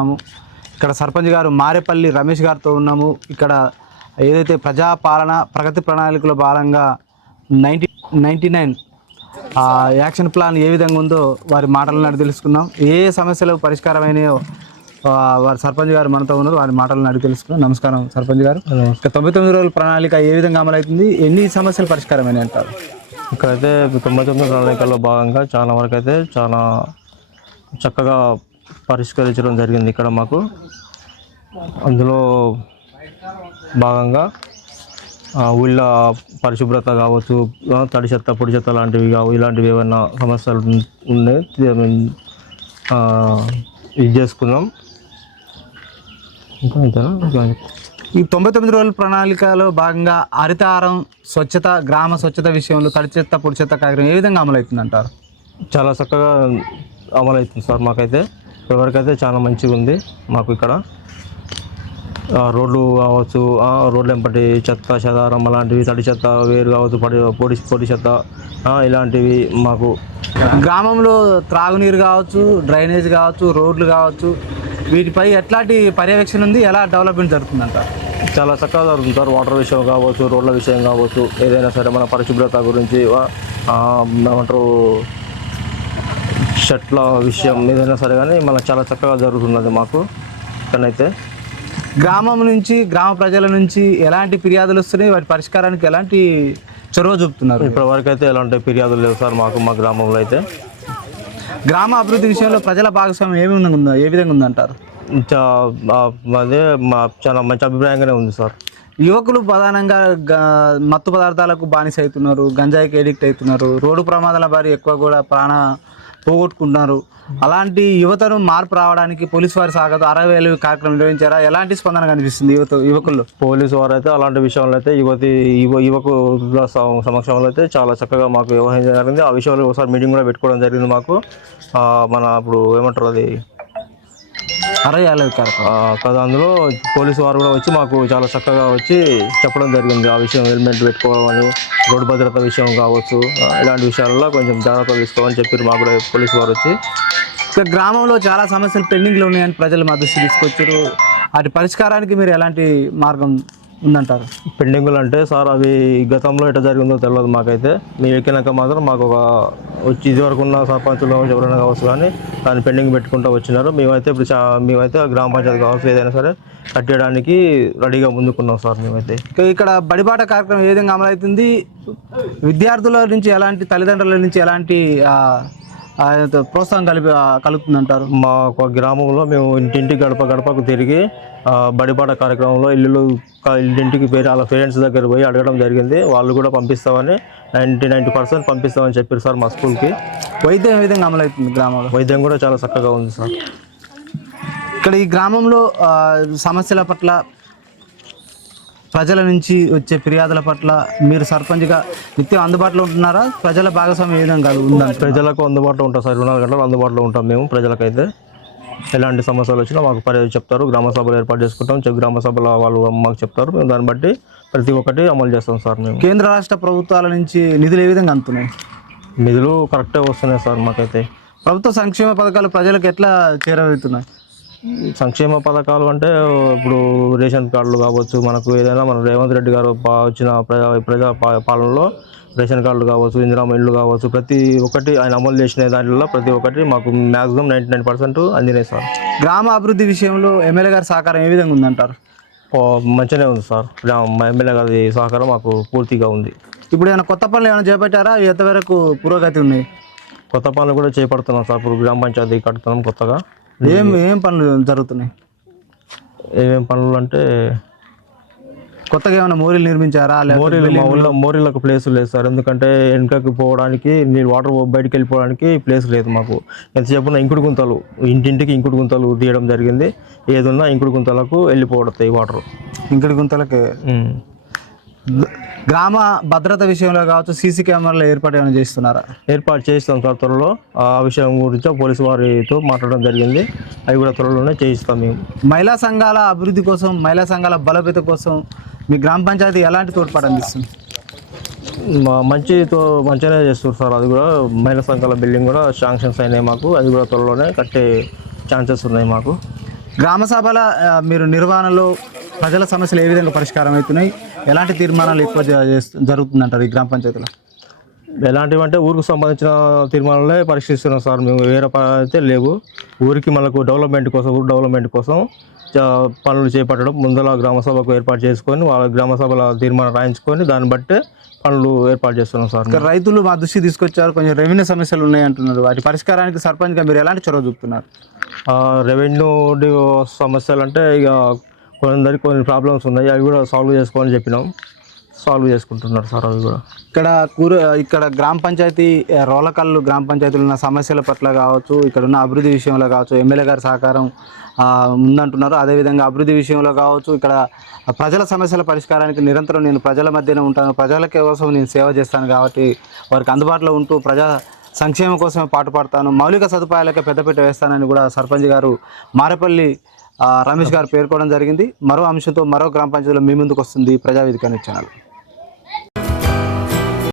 ఉన్నాము. ఇక్కడ సర్పంచ్ గారు మారేపల్లి రమేష్ గారితో ఉన్నాము. ఇక్కడ ఏదైతే ప్రజాపాలన ప్రగతి ప్రణాళికలో భాగంగా 99 యాక్షన్ ప్లాన్ ఏ విధంగా ఉందో వారి మాటలను అడిగి తెలుసుకున్నాం. ఏ సమస్యలు పరిష్కారమైనాయో వారి సర్పంచ్ గారు మనతో ఉన్నారు, వారి మాటలను అడిగి తెలుసుకున్నాం. నమస్కారం సర్పంచ్ గారు. ఇక 99 రోజుల ప్రణాళిక ఏ విధంగా అమలవుతుంది, ఎన్ని సమస్యలు పరిష్కారమైనాయి అంటారు? ఇక్కడైతే 99 ప్రణాళికల్లో భాగంగా చాలా వరకు అయితే చాలా చక్కగా పరిష్కరించడం జరిగింది ఇక్కడ మాకు. అందులో భాగంగా ఊళ్ళో పరిశుభ్రత కావచ్చు, తడి చెత్త పొడి చెత్త లాంటివి ఇలాంటివి ఏమైనా సమస్యలు ఉన్నాయి ఇది చేసుకున్నాం. ఇంకా ఈ 99 రోజుల ప్రణాళికలో భాగంగా హరితహారం స్వచ్ఛత, గ్రామ స్వచ్ఛత విషయంలో తడి చెత్త పొడి చెత్త కార్యక్రమం ఏ విధంగా అమలవుతుంది అంటారు? చాలా చక్కగా అమలవుతుంది సార్. మాకైతే ఇప్పటివరకైతే చాలా మంచిగా ఉంది మాకు ఇక్కడ. రోడ్లు కావచ్చు, రోడ్లు ఎంపటి చెత్త చెదారం అలాంటివి, తడి చెత్త వేరు కావచ్చు, పొడి చెత్త ఇలాంటివి మాకు. గ్రామంలో త్రాగునీరు కావచ్చు, డ్రైనేజ్ కావచ్చు, రోడ్లు కావచ్చు, వీటిపై ఎట్లాంటి పర్యవేక్షణ ఉంది, ఎలా డెవలప్మెంట్ జరుగుతుందంటారు? చాలా చక్కగా జరుగుతుంది సార్. వాటర్ విషయం కావచ్చు, రోడ్ల విషయం కావచ్చు, ఏదైనా సరే మన పరిశుభ్రత గురించి ఏమంటారు షట్ల విషయం ఏదైనా సరే కానీ మనకు చాలా చక్కగా జరుగుతున్నది మాకు ఇక్కడైతే. గ్రామం నుంచి గ్రామ ప్రజల నుంచి ఎలాంటి ఫిర్యాదులు వస్తున్నాయి, వాటి పరిష్కారానికి ఎలాంటి చొరవ చూపుతున్నారు? ఇప్పటివరకు అయితే ఎలాంటి ఫిర్యాదులు లేవు సార్ మాకు మా గ్రామంలో అయితే. గ్రామ అభివృద్ధి విషయంలో ప్రజల భాగస్వామ్యం ఏ విధంగా ఉందంటారు? అదే చాలా మంచి అభిప్రాయంగానే ఉంది సార్. యువకులు ప్రధానంగా మత్తు పదార్థాలకు బానిస అవుతున్నారు, గంజాయికి ఎడిక్ట్ అవుతున్నారు, రోడ్డు ప్రమాదాల బారి ఎక్కువ కూడా ప్రాణ పోగొట్టుకుంటున్నారు. అలాంటి యువతను మార్పు రావడానికి పోలీసు వారి సాగతో 60,000 కార్యక్రమం నిర్వహించారా? ఎలాంటి స్పందన కనిపిస్తుంది యువకుల్లో? పోలీసు వారు అయితే అలాంటి విషయంలో అయితే యువకుల సమక్షంలో అయితే చాలా చక్కగా మాకు వ్యవహరించడం జరిగింది. ఆ విషయంలో ఒకసారి మీటింగ్ కూడా పెట్టుకోవడం జరిగింది మాకు. మన ఇప్పుడు ఏమంటారు అది 60,000 కార్యక్రమం కదా, అందులో పోలీసు వారు కూడా వచ్చి మాకు చాలా చక్కగా వచ్చి చెప్పడం జరిగింది. ఆ విషయం హెల్మెట్ పెట్టుకోవడం అని, రోడ్డు భద్రత విషయం కావచ్చు, ఇలాంటి విషయాల్లో కొంచెం జాగ్రత్తలు తీసుకోవాలని చెప్పి మాకు కూడా పోలీసు వారు వచ్చి. ఇక గ్రామంలో చాలా సమస్యలు పెండింగ్లో ఉన్నాయని ప్రజలు మా దృష్టి తీసుకొచ్చారు. వాటి పరిష్కారానికి మీరు ఎలాంటి మార్గం ఉందంటారు? పెండింగులు అంటే సార్ అవి గతంలో ఎట్లా జరిగిందో తెలియదు మాకైతే. మేము ఎక్కినాక మాత్రం మాకు వచ్చి ఇదివరకు ఉన్న సర్పంచులు ఎవరైనా కావచ్చు కానీ దాన్ని పెండింగ్ పెట్టుకుంటూ వచ్చినారు. మేమైతే గ్రామ పంచాయతీ కావచ్చు ఏదైనా సరే కట్టేయడానికి రెడీగా ముందుకున్నాం సార్ మేమైతే. ఇక్కడ బడిబాట కార్యక్రమం ఏ విధంగా అమలవుతుంది? విద్యార్థుల నుంచి ఎలాంటి, తల్లిదండ్రుల నుంచి ఎలాంటి ప్రోత్సాహం కలుగుతుందంటారు? మా గ్రామంలో మేము ఇంటింటి గడపకు తిరిగి బడిపాట కార్యక్రమంలో ఇంటింటికి వాళ్ళ పేరెంట్స్ దగ్గర పోయి అడగడం జరిగింది. వాళ్ళు కూడా పంపిస్తామని 90% పంపిస్తామని చెప్పారు సార్ మా స్కూల్కి. వైద్యం ఏ విధంగా అమలవుతుంది గ్రామంలో? వైద్యం కూడా చాలా చక్కగా ఉంది సార్. ఇక్కడ ఈ గ్రామంలో సమస్యల పట్ల, ప్రజల నుంచి వచ్చే ఫిర్యాదుల పట్ల మీరు సర్పంచ్గా నిత్యం అందుబాటులో ఉంటున్నారా? ప్రజల భాగస్వామ్యం ఏ విధంగా ఉందండి? ప్రజలకు అందుబాటులో ఉంటాం సార్. 24 గంటలు అందుబాటులో ఉంటాం మేము ప్రజలకైతే. ఎలాంటి సమస్యలు వచ్చినా మాకు చెప్తారు. గ్రామ సభలు ఏర్పాటు చేసుకుంటాం. గ్రామ సభలో వాళ్ళు మాకు చెప్తారు. మేము దాన్ని బట్టి ప్రతి ఒక్కటి అమలు చేస్తాం సార్. మేము కేంద్ర రాష్ట్ర ప్రభుత్వాల నుంచి నిధులు ఏ విధంగా అందుతున్నాయి? నిధులు కరెక్టే వస్తున్నాయి సార్ మాకైతే. ప్రభుత్వ సంక్షేమ పథకాలు ప్రజలకు ఎట్లా చేరవేస్తున్నాయి? సంక్షేమ పథకాలు అంటే ఇప్పుడు రేషన్ కార్డులు కావచ్చు, మనకు ఏదైనా మన రేవంత్ రెడ్డి గారు వచ్చిన ప్రజా పాలనలో రేషన్ కార్డులు కావచ్చు, ఇందిరామ ఇళ్ళు కావచ్చు, ప్రతి ఒక్కటి ఆయన అమలు చేసిన దానిలో ప్రతి ఒక్కటి మాకు మ్యాక్సిమం 99% అందినాయి సార్. గ్రామ అభివృద్ధి విషయంలో ఎమ్మెల్యే గారి సహకారం ఏ విధంగా ఉందంటారు? మంచిగానే ఉంది సార్. మా ఎమ్మెల్యే గారి సహకారం మాకు పూర్తిగా ఉంది. ఇప్పుడు ఏమైనా కొత్త పనులు ఏమైనా చేపట్టారా? ఎంతవరకు పురోగతి ఉన్నాయి? కొత్త పనులు కూడా చేపడుతున్నాం సార్. ఇప్పుడు గ్రామ పంచాయతీ కడుతున్నాం కొత్తగా. ఏం పనులు జరుగుతున్నాయి? ఏమేం పనులు అంటే కొత్తగా ఏమైనా మోరీలు నిర్మించారా? మా ఊళ్ళో మోరీలకు ప్లేస్ లేదు సార్. ఎందుకంటే వెనుకకి పోవడానికి, వాటర్ బయటికి వెళ్ళిపోవడానికి ప్లేస్ లేదు మాకు. ఎంతసేపు ఇంకుడు గుంతలు, ఇంటింటికి ఇంకుడు గుంతలు తీయడం జరిగింది. ఏదున్నా ఇంకుడు గుంతలకు వెళ్ళిపోవడతాయి వాటర్. ఇంకుడు గుంతలకే. గ్రామ భద్రత విషయంలో కావచ్చు, సీసీ కెమెరాలు ఏర్పాటు చేస్తున్నారా? ఏర్పాటు చేస్తాం సార్ త్వరలో. ఆ విషయం గురించి పోలీసు వారితో మాట్లాడడం జరిగింది. అవి కూడా త్వరలోనే చేయిస్తాం మేము. మహిళా సంఘాల అభివృద్ధి కోసం, మహిళా సంఘాల బలోపేత కోసం మీ గ్రామ పంచాయతీ ఎలాంటి తోడ్పాటు అందిస్తుంది? మంచిగానే చేస్తారు సార్. అది కూడా మహిళా సంఘాల బిల్డింగ్ కూడా శాంక్షన్స్ అయినాయి మాకు. అది కూడా త్వరలోనే కట్టే ఛాన్సెస్ ఉన్నాయి మాకు. గ్రామ సభల మీరు నిర్వహణలో ప్రజల సమస్యలు ఏ విధంగా పరిష్కారం అవుతున్నాయి, ఎలాంటి తీర్మానాలు ఎక్కువ జరుగుతుందంటారు ఈ గ్రామ పంచాయతీలో? ఎలాంటివి అంటే ఊరికి సంబంధించిన తీర్మానాలే పరిశీలిస్తున్నాం సార్ మేము, వేరే అయితే లేవు. ఊరికి మనకు డెవలప్మెంట్ కోసం, ఊరు డెవలప్మెంట్ కోసం పనులు చేపట్టడం, ముందర గ్రామ సభకు ఏర్పాటు చేసుకొని వాళ్ళ గ్రామ సభల తీర్మానం రాయించుకొని దాన్ని బట్టే పనులు ఏర్పాటు చేస్తున్నాం సార్. ఇక్కడ రైతులు మా దృష్టి తీసుకొచ్చారు, కొంచెం రెవెన్యూ సమస్యలు ఉన్నాయి అంటున్నారు. వాటి పరిష్కారానికి సర్పంచ్గా మీరు ఎలాంటి చొరవ చూపుతున్నారు? రెవెన్యూ సమస్యలు అంటే ఇక కొందరికి కొన్ని ప్రాబ్లమ్స్ ఉన్నాయి, అవి కూడా సాల్వ్ చేసుకోవాలని చెప్పినాం, సాల్వ్ చేసుకుంటున్నారు సార్ అవి కూడా. ఇక్కడ గ్రామ పంచాయతీ రోలకల్లు గ్రామ పంచాయతీలో ఉన్న సమస్యల పట్ల కావచ్చు, ఇక్కడ ఉన్న అభివృద్ధి విషయంలో కావచ్చు ఎమ్మెల్యే గారి సహకారం ఉందంటున్నారు. అదేవిధంగా అభివృద్ధి విషయంలో కావచ్చు, ఇక్కడ ప్రజల సమస్యల పరిష్కారానికి నిరంతరం నేను ప్రజల మధ్యనే ఉంటాను, ప్రజల కోసం నేను సేవ చేస్తాను కాబట్టి వారికి అందుబాటులో ఉంటూ ప్రజా సంక్షేమం కోసమే పాటుపడతాను, మౌలిక సదుపాయాలకే పెద్దపీట వేస్తానని కూడా సర్పంచ్ గారు మారేపల్లి రమేష్ గారు పేర్కోవడం జరిగింది. మరో అంశంతో మరో గ్రామ పంచాయతీలో మీ ముందుకు వస్తుంది ప్రజావేదిక ఛానల్.